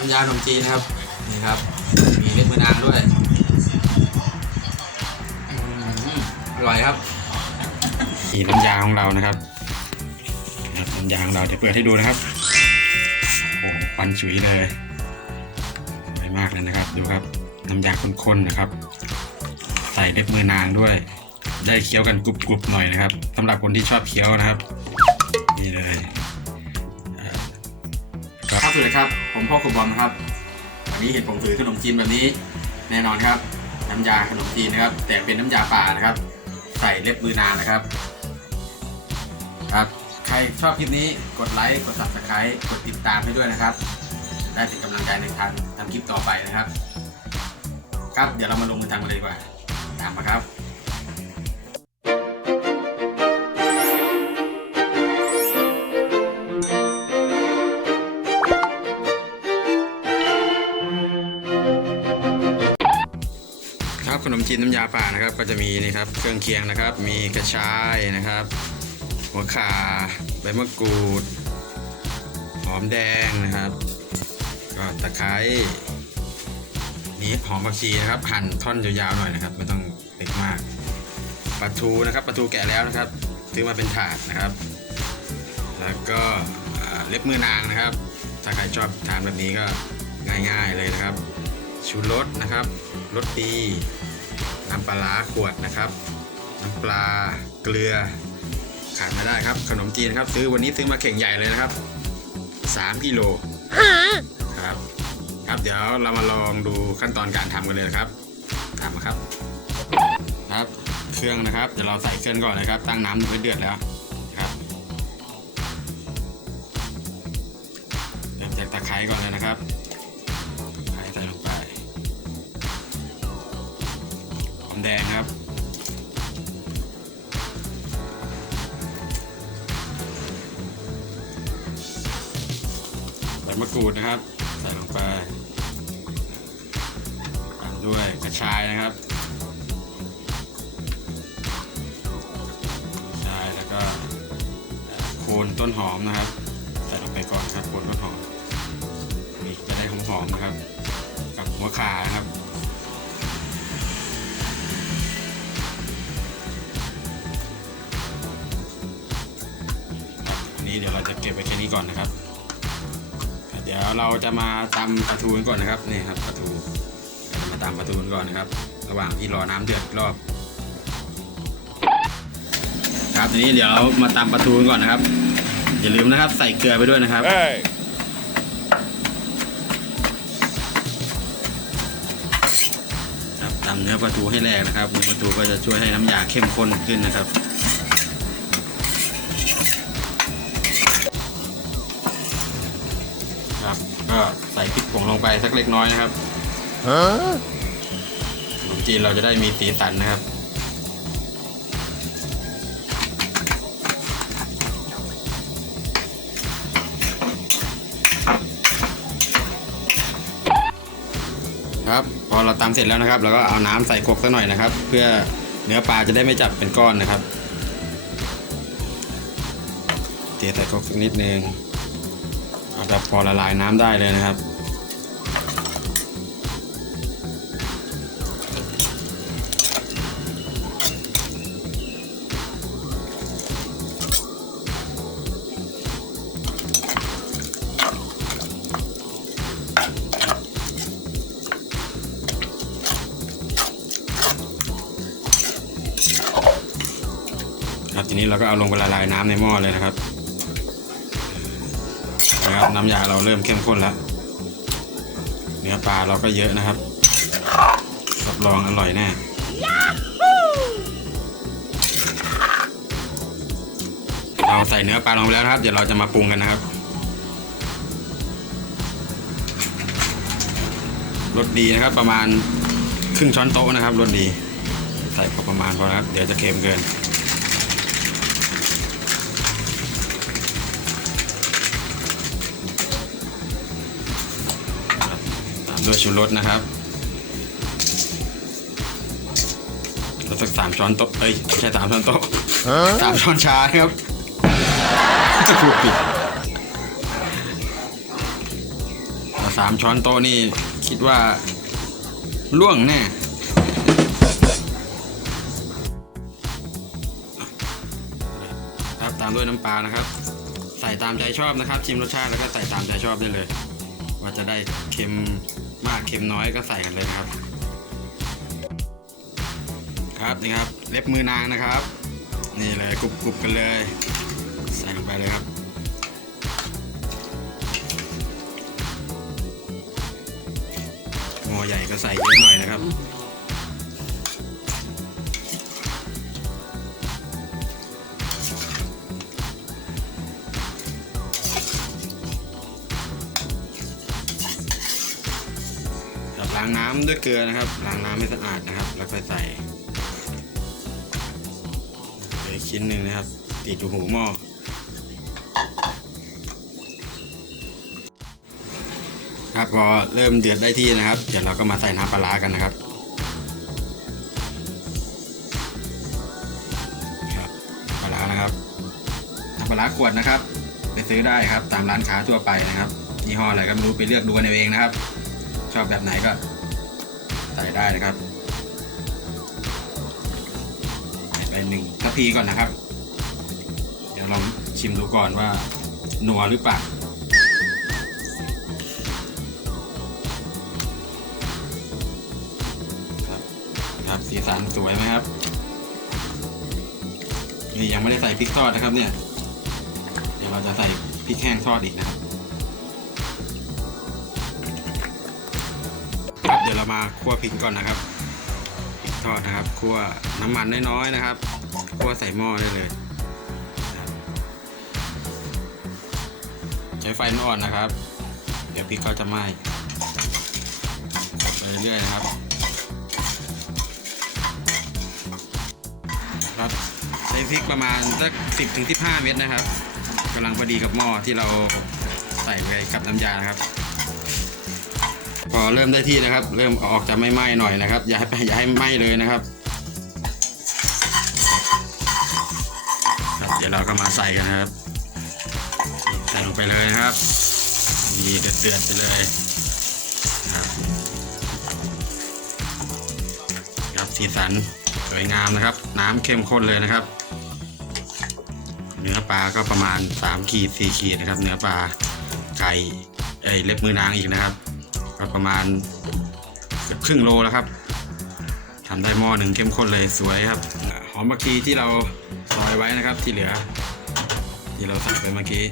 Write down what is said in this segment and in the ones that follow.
น้ำยาขนมจีนนะครับ นี่ครับ มีเล็บมือนางด้วยอร่อยครับนี่น้ำยาของเรานะครับน้ำยาของเราเดี๋ยวเปิดให้ดูนะครับโอ้โหควันฉุยเลยสวยมากเลยนะครับ ดูครับ น้ำยาข้นๆนะครับ ใส่เล็บมือนางด้วย ได้เคี้ยวกันกรุบๆหน่อยนะครับสำหรับคนที่ชอบเคี้ยวนะครับ นี่เลย ครับสวัสดีครับ ผมพ่อคุณบอมครับวันนี้เห็นผมถือขนมจีนแบบนี้ แน่นอนครับ น้ำยาขนมจีนนะครับ แต่เป็นน้ำยาป่านะครับ ใส่เล็บมือนางนะครับ ครับ ใครชอบคลิปนี้กดไลค์กด subscribe กดติดตามให้ด้วยนะครับ ได้เป็นกำลังใจในการทำคลิปต่อไปนะครับ ครับเดี๋ยวเรามาลงมือทำกันเลยดีกว่าตามมาครับ ครับขนน้ำยาป่านะครับ ก็จะมีนี่ครับเครื่องเคียงนะครับ มีกระชายนะครับ หัวข่าใบมะกรูด หอมแดงนะครับ ก็ตะไคร้นี่หอมผักชีนะครับหั่นท่อนยาวๆหน่อยนะครับ ไม่ต้องเล็กมากปลาทูนะครับปลาทูแกะแล้วนะครับซื้อมาเป็นถาดนะครับ แล้วก็เล็บมือนางนะครับ ถ้าใครชอบทานแบบนี้ก็ง่ายๆเลยนะครับ ชูรสนะครับรสดี น้ำปลาขวดนะครับ น้ำปลาเกลือขาดไม่ได้ครับ ขนมจีนครับ ซื้อวันนี้ซื้อมาเข่งใหญ่เลยนะครับ3กิโลครับ ครับเดี๋ยวเรามาลองดูขั้นตอนการทำกันเลยนะครับตามมาครับ ครับเครื่องนะครับเดี๋ยวเราใส่เครื่องก่อนนะครับ ตั้งน้ำไว้เดือดแล้วครับเริ่มจากตะไคร้ก่อนเลยนะครับ แดงครับใส่มะกรูดนะครับ ใส่ลงไปตามด้วยกระชายนะครับกระชายแล้วก็โคนต้นหอมนะครับ ใส่ลงไปก่อนครับโคนต้นหอมนี่จะได้หอมๆนะครับ กับหัวข่านะครับ นนี้เดี๋ยวเราจะเก็บไว้แค่นี้ก่อนนะครับ เดี๋ยวเราจะมาตำปลาทูกันก่อนนะครับนี่ครับปลาทูเรามาตำปลาทูกันก่อนนะครับ ระหว่างที่รอน้ำเดือดอีกรอบ ครับทีนี้เดี๋ยวเรามาตำปลาทูกันก่อนนะครับ อย่าลืมนะครับใส่เกลือไปด้วยนะครับ Hey! ครับตำเนื้อปลาทูให้แรงนะครับเนื้อปลาทูก็จะช่วยให้น้ำยาเข้มข้นขึ้นนะครับครับ ส่พริกผงลงไปสักเล็กน้อยนะครับ Huh? ขนมจีนเราจะได้มีสีสันนะครับ ครับ พอเราตำเสร็จแล้วนะครับ เราก็เอาน้ำใส่ครกสักหน่อยนะครับ เพื่อเนื้อปลาจะได้ไม่จับเป็นก้อนนะครับเทใส่ครกสักนิดนึงเอาแบบพอละลายน้ำได้เลยนะครับ นี้เราก็เอาลงไปละลายน้ำในหม้อเลยนะครับนะครับน้ำยาเราเริ่มเข้มข้นแล้ว เนื้อปลาเราก็เยอะนะครับรับรองอร่อยแน่เราใส่เนื้อปลาลงไปแล้วนะครับ เดี๋ยวเราจะมาปรุงกันนะครับรสดีนะครับประมาณครึ่งช้อนโต๊ะนะครับรสดี ใส่พอประมาณพอนะครับเดี๋ยวจะเค็มเกิน วยชูรสนะครับแล้วสักสามช้อนโต๊ะเอ้ยไม่ใช่สามช้อนโต๊ะ Huh? สามช้อนชาครับพูดผิดเราใส่สามช้อนโต๊ะนี่คิดว่าล่วงแน่ครับตามด้วยน้ำปลานะครับ ใส่ตามใจชอบนะครับ ชิมรสชาติแล้วก็ใส่ตามใจชอบได้เลย ว่าจะได้เค็ม มากเค็มน้อยก็ใส่กันเลยนะครับ ครับนี่ครับเล็บมือนางนะครับ นี่เลยกรุบกรุบกันเลย ใส่ลงไปเลยครับหม้อใหญ่ก็ใส่เยอะหน่อยนะครับ ล้างน้ำด้วยเกลือนะครับ ล้างน้ำให้สะอาดนะครับ แล้วค่อยใส่เหลือชิ้นหนึ่งนะครับ ติดอยู่หูหม้อครับพอเริ่มเดือดได้ที่นะครับ เดี๋ยวเราก็มาใส่น้ำปลาร้ากันนะครับครับปลาร้านะครับน้ำปลาร้าขวดนะครับ ไปซื้อได้ครับ ตามร้านค้าทั่วไปนะครับยี่ห้ออะไรก็ไม่รู้ไปเลือกดูกันเองนะครับ ชอบแบบไหนก็ใส่ได้นะครับใส่ไปหนึ่งทัพพีก่อนนะครับ เดี๋ยวเราชิมดูก่อนว่านัวหรือเปล่าครับครับสีสันสวยไหมครับ นี่ยังไม่ได้ใส่พริกทอดนะครับเนี่ย เดี๋ยวเราจะใส่พริกแห้งทอดอีกนะครับ ดี๋ยวเรามาคั่วพริกก่อนนะครับพริกทอดนะครับคั่วน้ำมันน้อยๆนะครับคั่วใส่หม้อได้เลย ใช้ไฟอ่อนนะครับ เดี๋ยวพริกเขาจะไหม้ไปเรื่อยๆนะครับครับใช้พริกประมาณสักสิบถึงสิบห้าเม็ดนะครับกำลังพอดีกับหม้อที่เราใส่ไปกับน้ำยานะครับ พอเริ่มได้ที่นะครับ เริ่มออกจะไม่ไหม้หน่อยนะครับ อย่าให้อย่าให้ไหม้เลยนะครับเดี๋ยวเราก็มาใส่กันนะครับใส่ลงไปเลยนะครับดีเดือดเดือดๆไปเลยครับครับสีสันสวยงามนะครับ น้ำเข้มข้นเลยนะครับ เนื้อปลาก็ประมาณ3ขีด4ขีดนะครับ เนื้อปลาไก่เอ้ยเล็บมือนางอีกนะครับ ก็ประมาณเกือบครึ่งโลแล้วครับทำได้หม้อหนึ่งเข้มข้นเลยสวยครับหอมบักชีที่เราซอยไว้นะครับที่เหลือ ที่เราใส่ไปเมื่อกี้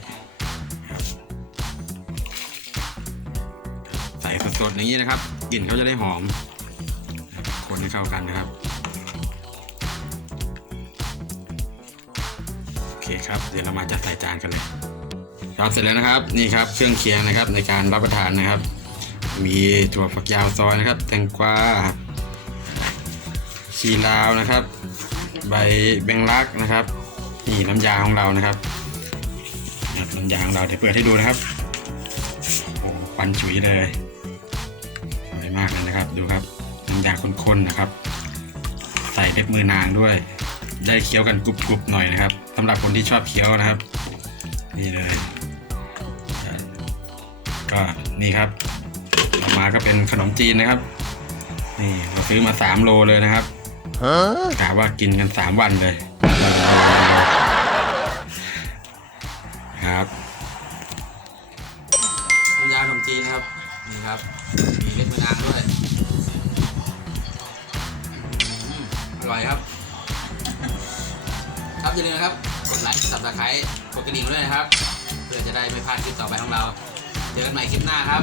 ใส่สดๆอย่างนี้นะครับกลิ่นเขาจะได้หอม คนให้เข้ากันนะครับโอเคครับเดี๋ยวเรามาจัดใส่จานกันเลยครับเสร็จแล้วนะครับนี่ครับเครื่องเคียงนะครับในการรับประทานนะครับ มีถั่วฝักยาวซอยนะครับ แตงกวาชีลาวนะครับ ใบแบงลักนะครับนี่น้ำยาของเรานะครับน้ำยาของเราเดี๋ยวเปิดให้ดูนะครับโอ้ควันฉุยเลยสวยมากเลยนะครับ ดูครับน้ำยาข้นๆนะครับ ใส่เล็บมือนางด้วย ได้เคี้ยวกันกรุบๆหน่อยนะครับสำหรับคนที่ชอบเคี้ยวนะครับ นี่เลย ก็นี่ครับ ต่อมาก็เป็นขนมจีนนะครับ นี่เราซื้อมา3โลเลยนะครับกะว่ากินกัน3วันเลยครับน้ำยาขนมจีนนะครับ นี่ครับ มีเล็บมือนางด้วยอร่อยครับ ครับอย่าลืมนะครับ กดไลค์ subscribe กดกระดิ่งด้วยนะครับ เพื่อจะได้ไม่พลาดคลิปต่อไปของเรา เจอกันใหม่คลิปหน้าครับ